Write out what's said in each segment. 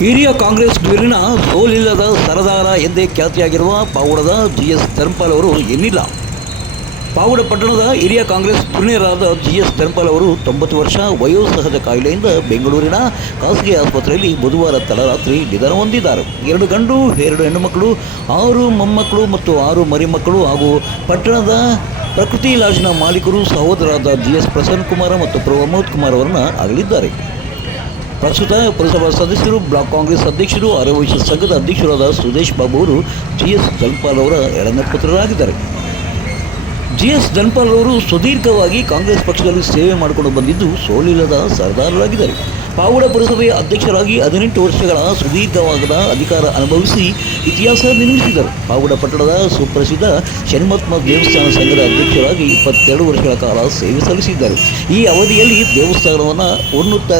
ಹಿರಿಯ ಕಾಂಗ್ರೆಸ್ ಬೀರಿನ ಸೋಲಿಲ್ಲದ ಸರದಾರ ಎಂದೇ ಖ್ಯಾತಿಯಾಗಿರುವ ಪಾವುಡದ ಜಿ ಎಸ್ ಧರ್ಮಪಾಲ್ ಅವರು ಏನಿಲ್ಲ. ಪಾವಡ ಪಟ್ಟಣದ ಹಿರಿಯ ಕಾಂಗ್ರೆಸ್ ಧುರೀಣರಾದ ಜಿ ಎಸ್ ಧರ್ಮಪಾಲ್ ಅವರು ತೊಂಬತ್ತು ವರ್ಷ ವಯೋಸಹಜ ಕಾಯಿಲೆಯಿಂದ ಬೆಂಗಳೂರಿನ ಖಾಸಗಿ ಆಸ್ಪತ್ರೆಯಲ್ಲಿ ಬುಧವಾರ ತಡರಾತ್ರಿ ನಿಧನ ಹೊಂದಿದ್ದಾರೆ. ಎರಡು ಗಂಡು, ಎರಡು ಹೆಣ್ಣುಮಕ್ಕಳು, ಆರು ಮೊಮ್ಮಕ್ಕಳು ಮತ್ತು ಆರು ಮರಿಮಕ್ಕಳು ಹಾಗೂ ಪಟ್ಟಣದ ಪ್ರಕೃತಿ ಇಲಾಜಿನ ಮಾಲೀಕರು ಸಹೋದರರಾದ ಜಿ ಎಸ್ ಪ್ರಸನ್ನ ಕುಮಾರ ಮತ್ತು ಪ್ರಮೋದ್ ಕುಮಾರ್ ಅವರನ್ನು ಅಗಲಿದ್ದಾರೆ ಪ್ರಸ್ತುತ ಪುರಸಭಾ ಸದಸ್ಯರು ಬ್ಲಾಕ್ ಕಾಂಗ್ರೆಸ್ ಅಧ್ಯಕ್ಷರು ಆರೋಗ್ಯ ಸಂಘದ ಅಧ್ಯಕ್ಷರಾದ ಸುದೇಶ್ ಬಾಬು ಅವರು ಜಿ ಎಸ್ ಧನ್ಪಾಲ್ ಅವರ ಎರಡನೇ ಪುತ್ರರಾಗಿದ್ದಾರೆ. ಜಿ ಎಸ್ ಧನ್ಪಾಲ್ ಅವರು ಸುದೀರ್ಘವಾಗಿ ಕಾಂಗ್ರೆಸ್ ಪಕ್ಷದಲ್ಲಿ ಸೇವೆ ಮಾಡಿಕೊಂಡು ಬಂದಿದ್ದು ಸೋಲಿಲ್ಲದ ಸರ್ದಾರರಾಗಿದ್ದಾರೆ. ಪಾವಡ ಪುರಸಭೆಯ ಅಧ್ಯಕ್ಷರಾಗಿ ಹದಿನೆಂಟು ವರ್ಷಗಳ ಸುದೀರ್ಘವಾದ ಅಧಿಕಾರ ಅನುಭವಿಸಿ ಇತಿಹಾಸ ನಿರ್ಮಿಸಿದರು. ಪಾವಡ ಪಟ್ಟಣದ ಸುಪ್ರಸಿದ್ಧ ಷಣ್ಮತ್ಮ ದೇವಸ್ಥಾನ ಸಂಘದ ಅಧ್ಯಕ್ಷರಾಗಿ ಇಪ್ಪತ್ತೆರಡು ವರ್ಷಗಳ ಕಾಲ ಸೇವೆ ಸಲ್ಲಿಸಿದ್ದಾರೆ. ಈ ಅವಧಿಯಲ್ಲಿ ದೇವಸ್ಥಾನವನ್ನು ಉನ್ನತ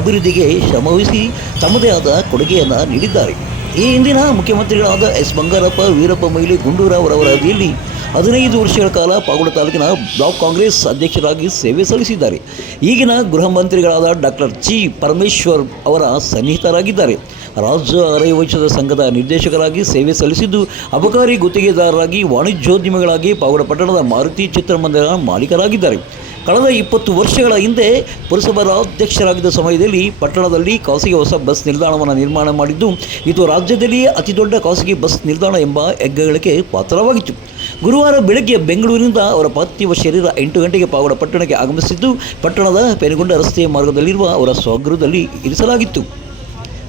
ಅಭಿವೃದ್ಧಿಗೆ ಶ್ರಮವಹಿಸಿ ತಮ್ಮದೇ ಆದ ಕೊಡುಗೆಯನ್ನು ನೀಡಿದ್ದಾರೆ. ಈ ಹಿಂದಿನ ಮುಖ್ಯಮಂತ್ರಿಗಳಾದ ಎಸ್ ಬಂಗಾರಪ್ಪ, ವೀರಪ್ಪ ಮೊಯ್ಲಿ, ಗುಂಡೂರಾವ್ ಅವರ ಅವಧಿಯಲ್ಲಿ ಹದಿನೈದು ವರ್ಷಗಳ ಕಾಲ ಪಾಗೋಡ ತಾಲೂಕಿನ ಬ್ಲಾಕ್ ಕಾಂಗ್ರೆಸ್ ಅಧ್ಯಕ್ಷರಾಗಿ ಸೇವೆ ಸಲ್ಲಿಸಿದ್ದಾರೆ. ಈಗಿನ ಗೃಹ ಮಂತ್ರಿಗಳಾದ ಡಾಕ್ಟರ್ ಜಿ ಪರಮೇಶ್ವರ್ ಅವರ ಸನ್ನಿಹಿತರಾಗಿದ್ದಾರೆ. ರಾಜ್ಯ ಆರ್ಯವೈಶ್ಯದ ಸಂಘದ ನಿರ್ದೇಶಕರಾಗಿ ಸೇವೆ ಸಲ್ಲಿಸಿದ್ದು, ಅಬಕಾರಿ ಗುತ್ತಿಗೆದಾರರಾಗಿ, ವಾಣಿಜ್ಯೋದ್ಯಮಿಗಳಾಗಿ ಪಾಗೋಡ ಪಟ್ಟಣದ ಮಾರುತಿ ಚಿತ್ರಮಂದಿರ ಮಾಲೀಕರಾಗಿದ್ದಾರೆ. ಕಳೆದ ಇಪ್ಪತ್ತು ವರ್ಷಗಳ ಹಿಂದೆ ಪುರಸಭಾಧ್ಯಕ್ಷರಾಗಿದ್ದ ಸಮಯದಲ್ಲಿ ಪಟ್ಟಣದಲ್ಲಿ ಖಾಸಗಿ ಹೊಸ ಬಸ್ ನಿಲ್ದಾಣವನ್ನು ನಿರ್ಮಾಣ ಮಾಡಿದ್ದು, ಇದು ರಾಜ್ಯದಲ್ಲಿಯೇ ಅತಿದೊಡ್ಡ ಖಾಸಗಿ ಬಸ್ ನಿಲ್ದಾಣ ಎಂಬ ಹೆಗ್ಗಳಿಕೆ ಪಾತ್ರವಾಗಿತ್ತು. ಗುರುವಾರ ಬೆಳಗ್ಗೆ ಬೆಂಗಳೂರಿನಿಂದ ಅವರ ಪಾರ್ಥಿವ ಶರೀರ ಎಂಟು ಗಂಟೆಗೆ ಪಾವಡ ಪಟ್ಟಣಕ್ಕೆ ಆಗಮಿಸಿದ್ದು ಪಟ್ಟಣದ ಪೆನುಗೊಂಡ ರಸ್ತೆಯ ಮಾರ್ಗದಲ್ಲಿರುವ ಅವರ ಸ್ವಗೃಹದಲ್ಲಿ ಇರಿಸಲಾಗಿತ್ತು.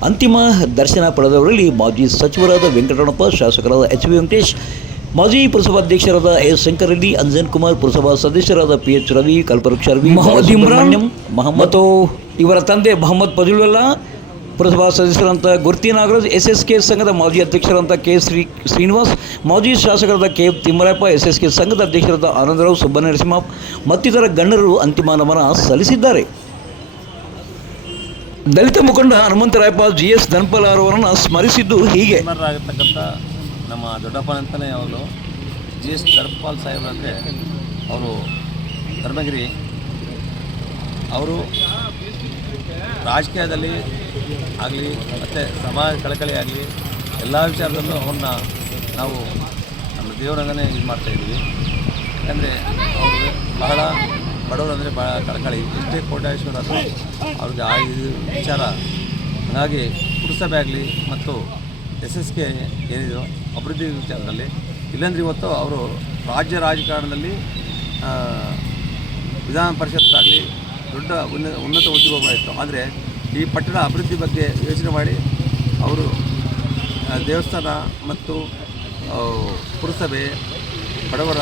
ಅಂತಿಮ ದರ್ಶನ ಪಡೆದವರಲ್ಲಿ ಮಾಜಿ ಸಚಿವರಾದ ವೆಂಕಟರಮಣಪ್ಪ ಶಾಸಕರಾದ ಎಚ್ ವಿ ವೆಂಕಟೇಶ್ ಮಾಜಿ ಪುರಸಭಾಧ್ಯಕ್ಷರಾದ ಎಸ್ ಶಂಕರರೆಡ್ಡಿ ಅಂಜನ್ ಕುಮಾರ್ ಪುರಸಭಾ ಸದಸ್ಯರಾದ ಪಿ ಎಚ್ ರವಿ ಕಲ್ಪವೃಕ್ಷ ರವಿ ಮೊಹಮ್ಮದ್ ಇಮ್ರಾನ್ ಮತ್ತು ಇವರ ತಂದೆ ಮೊಹಮ್ಮದ್ ಫಜುಲುಲ್ಲಾ ಪುರಸಭಾ ಸದಸ್ಯರಂತ Gurti Nagaraj S S K ಸಂಘದ ಮಾಜಿ ಅಧ್ಯಕ್ಷರಂತ ಕೆ ಶ್ರೀ ಶ್ರೀನಿವಾಸ್, ಮಾಜಿ ಶಾಸಕರಾದ K Thimmarayappa S S K ಸಂಘದ ಅಧ್ಯಕ್ಷರಾದ ಆನಂದರಾವ್ ಸುಬ್ಬನರಸಿಂಹ ಮತ್ತಿತರ ಗಣ್ಯರು ಅಂತಿಮ ನಮನ ಸಲ್ಲಿಸಿದ್ದಾರೆ. ದಲಿತ ಮುಖಂಡ ಹನುಮಂತರಾಯಪ್ಪ ಜಿ ಎಸ್ ಧನ್ಪಾಲ್ ಅವರನ್ನು ಸ್ಮರಿಸಿದ್ದು ಹೀಗೆ. ನಮ್ಮ ದೊಡ್ಡಪ್ಪನಂತಲೇ ಅವರು ಜಿ ಎಸ್ ಧರ್ಪಾಲ್ ಸಾಹೇಬ್ ಅಂದರೆ ಅವರು ಧರ್ಮಗಿರಿ. ಅವರು ರಾಜಕೀಯದಲ್ಲಿ ಆಗಲಿ, ಮತ್ತು ಸಮಾಜ ಕಳಕಳಿ ಆಗಲಿ, ಎಲ್ಲ ವಿಚಾರದಲ್ಲೂ ಅವನ್ನ ನಾವು ನಮ್ಮ ದೇವರಂಗನೇ ಇದು ಮಾಡ್ತಾಯಿದ್ದೀವಿ ಯಾಕಂದರೆ ಅವ್ರಿಗೆ ಬಹಳ ಬಡವರು ಅಂದರೆ ಭಾಳ ಕಳಕಳಿ. ಎಷ್ಟೇ ಕೋಟ್ಯಾಶ್ವರ ಅವ್ರಿಗೆ ಆ ಇದು ವಿಚಾರ ಹಾಗಾಗಿ ಪುರಸಭೆ ಆಗಲಿ ಮತ್ತು ಎಸ್ ಎಸ್ ಕೆ ಏನಿದೆಯೋ ಅಭಿವೃದ್ಧಿ ವಿಚಾರದಲ್ಲಿ, ಇಲ್ಲಾಂದ್ರೆ ಇವತ್ತು ಅವರು ರಾಜ್ಯ ರಾಜಕಾರಣದಲ್ಲಿ ವಿಧಾನ ಪರಿಷತ್ ಆಗಲಿ ದೊಡ್ಡ ಉನ್ನ, ಉನ್ನತ ಉದ್ಯೋಗ ಇತ್ತು ಆದರೆ ಈ ಪಟ್ಟಣ ಅಭಿವೃದ್ಧಿ ಬಗ್ಗೆ ಯೋಚನೆ ಮಾಡಿ ಅವರು ದೇವಸ್ಥಾನ ಮತ್ತು ಪುರಸಭೆ, ಬಡವರ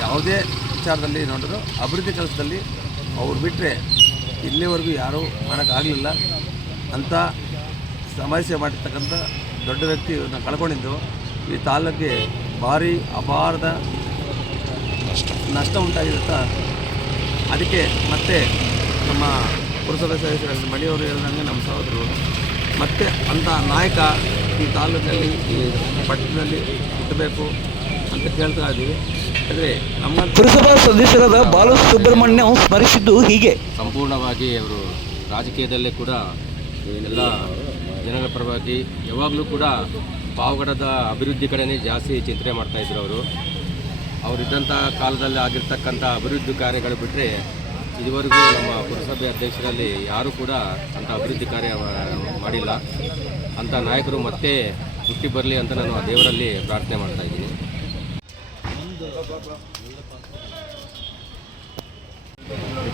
ಯಾವುದೇ ವಿಚಾರದಲ್ಲಿ ನೋಡಿದ್ರು ಅಭಿವೃದ್ಧಿ ಕೆಲಸದಲ್ಲಿ ಅವ್ರು ಬಿಟ್ಟರೆ ಇಲ್ಲಿವರೆಗೂ ಯಾರೂ ಮಾಡೋಕ್ಕಾಗಲಿಲ್ಲ. ಅಂತ ಸಮಸ್ಯೆ ಮಾಡಿರ್ತಕ್ಕಂಥ ದೊಡ್ಡ ವ್ಯಕ್ತಿ ಇವ್ರನ್ನ ಕಳ್ಕೊಂಡಿದ್ದು ಈ ತಾಲೂಕಿಗೆ ಭಾರಿ ಅಪಾರದ ನಷ್ಟ ಉಂಟಾಗಿದೆ ಅದಕ್ಕೆ ಮತ್ತೆ ನಮ್ಮ ಪುರಸಭೆ ಸದಸ್ಯರಲ್ಲಿ ಮಡಿಯವರು ಹೇಳಿದಂಗೆ ನಮ್ಮ ಸಹೋದರರು. ಮತ್ತು ಅಂಥ ನಾಯಕ ಈ ತಾಲೂಕಲ್ಲಿ ಈ ಪಟ್ಟಣದಲ್ಲಿ ಹುಟ್ಟಬೇಕು ಅಂತ ಕೇಳ್ತಾ ಇದ್ದೀವಿ. ಆದರೆ ನಮ್ಮ ಪುರಸಭಾ ಸದಸ್ಯರಾದ ಬಾಲಸುಬ್ರಹ್ಮಣ್ಯ ಸ್ಮರಿಸಿದ್ದು ಹೀಗೆ. ಸಂಪೂರ್ಣವಾಗಿ ಅವರು ರಾಜಕೀಯದಲ್ಲೇ ಕೂಡ ಏನೆಲ್ಲ ಜನರ ಪರವಾಗಿ ಯಾವಾಗಲೂ ಕೂಡ ಪಾವಗಡದ ಅಭಿವೃದ್ಧಿ ಕಡೆನೇ ಜಾಸ್ತಿ ಚಿಂತನೆ ಮಾಡ್ತಾಯಿದ್ರು ಅವರು. ಅವರಿದ್ದಂಥ ಕಾಲದಲ್ಲಿ ಆಗಿರ್ತಕ್ಕಂಥ ಅಭಿವೃದ್ಧಿ ಕಾರ್ಯಗಳು ಬಿಟ್ಟರೆ ಇದುವರೆಗೂ ನಮ್ಮ ಪುರಸಭೆ ಅಧ್ಯಕ್ಷರಲ್ಲಿ ಯಾರೂ ಕೂಡ ಅಂಥ ಅಭಿವೃದ್ಧಿ ಕಾರ್ಯ ಮಾಡಿಲ್ಲ. ಅಂಥ ನಾಯಕರು ಮತ್ತೆ ಹುಟ್ಟಿ ಬರಲಿ ಅಂತ ನಾನು ಆ ದೇವರಲ್ಲಿ ಪ್ರಾರ್ಥನೆ ಮಾಡ್ತಾ ಇದ್ದೀನಿ.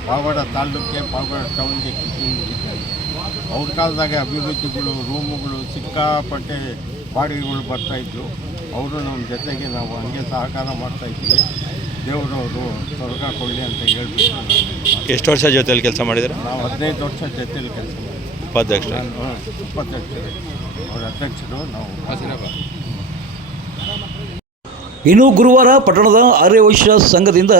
ಪಾವಗಡ ತಾಲೂಕಿಗೆ ಪಾವಗಡ ಟೌನ್ಗೆ ಅವ್ರ ಕಾಲದಾಗ ಅಭಿವೃದ್ಧಿಗಳು, ರೂಮುಗಳು ಸಿಕ್ಕಾಪಟ್ಟೆ ಬಾಡಿಗೆಗಳು ಬರ್ತಾಯಿದ್ರು ಅವರು ನಮ್ಮ ಜೊತೆಗೆ ನಾವು ಹಂಗೆ ಸಹಕಾರ ಮಾಡ್ತಾಯಿದ್ವಿ ದೇವರವರು ಸ್ವರ್ಗ ಕೊಡಲಿ ಅಂತ ಹೇಳ್ಬಿಟ್ಟು ಎಷ್ಟು ವರ್ಷ ಜೊತೆಯಲ್ಲಿ ಕೆಲಸ ಮಾಡಿದ್ರೆ ನಾವು ಹದಿನೈದು ವರ್ಷ ಜೊತೆಯಲ್ಲಿ ಕೆಲಸ ಮಾಡಿದ್ವಿ. ಉಪಾಧ್ಯಕ್ಷ ಉಪಾಧ್ಯಕ್ಷರು ಅವ್ರ ಅಧ್ಯಕ್ಷರು ನಾವು. ಇನ್ನು ಗುರುವಾರ ಪಟ್ಟಣದ ಆರ್ಯವೈಶ್ಯ ಸಂಘದಿಂದ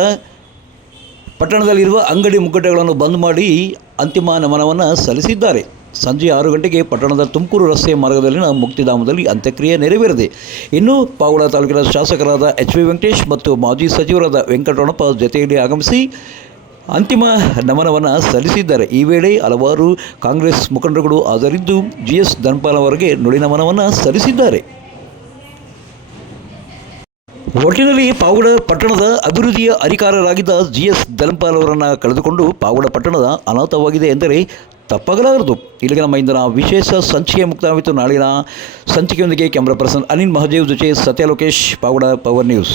ಪಟ್ಟಣದಲ್ಲಿರುವ ಅಂಗಡಿ ಮುಗ್ಗಟ್ಟೆಗಳನ್ನು ಬಂದ್ ಮಾಡಿ ಅಂತಿಮ ನಮನವನ್ನು ಸಲ್ಲಿಸಿದ್ದಾರೆ. ಸಂಜೆ ಆರು ಗಂಟೆಗೆ ಪಟ್ಟಣದ ತುಮಕೂರು ರಸ್ತೆ ಮಾರ್ಗದಲ್ಲಿನ ಮುಕ್ತಿಧಾಮದಲ್ಲಿ ಅಂತ್ಯಕ್ರಿಯೆ ನೆರವೇರಿದೆ. ಇನ್ನು ಪಾವಳ ತಾಲೂಕಿನ ಶಾಸಕರಾದ ಎಚ್ ವಿ ವೆಂಕಟೇಶ್ ಮತ್ತು ಮಾಜಿ ಸಚಿವರಾದ ವೆಂಕಟರಮಣಪ್ಪ ಜೊತೆಯಲ್ಲಿ ಆಗಮಿಸಿ ಅಂತಿಮ ನಮನವನ್ನು ಸಲ್ಲಿಸಿದ್ದಾರೆ. ಈ ವೇಳೆ ಹಲವಾರು ಕಾಂಗ್ರೆಸ್ ಮುಖಂಡರುಗಳು ಹಾಜರಿದ್ದು ಜಿ ಎಸ್ ಧನ್ಪಾಲ್ ಅವರಿಗೆ ನುಡಿ ನಮನವನ್ನು ಸಲ್ಲಿಸಿದ್ದಾರೆ. ಒಟ್ಟಿನಲ್ಲಿ ಪಾವಗಡ ಪಟ್ಟಣದ ಅಭಿವೃದ್ಧಿಯ ಅಧಿಕಾರರಾಗಿದ್ದ ಜಿ ಎಸ್ ಧನ್ಪಾಲ್ ಅವರನ್ನು ಕಳೆದುಕೊಂಡು ಪಾವಗಡ ಪಟ್ಟಣದ ಅನಾಥವಾಗಿದೆ ಎಂದರೆ ತಪ್ಪಾಗಲಾರದು. ಇಲ್ಲಿಗೆ ನಮ್ಮ ಇಂದಿನ ವಿಶೇಷ ಸಂಚಿಕೆ ಮುಕ್ತಾಯವಿತ್ತು ನಾಳಿನ ಸಂಚಿಕೆಯೊಂದಿಗೆ ಕ್ಯಾಮ್ರಾ ಪರ್ಸನ್ ಅನಿಲ್ ಮಹದೇವ್ ಜೊತೆ ಸತ್ಯ ಲೋಕೇಶ್ ಪಾವಡ ಪವರ್ ನ್ಯೂಸ್.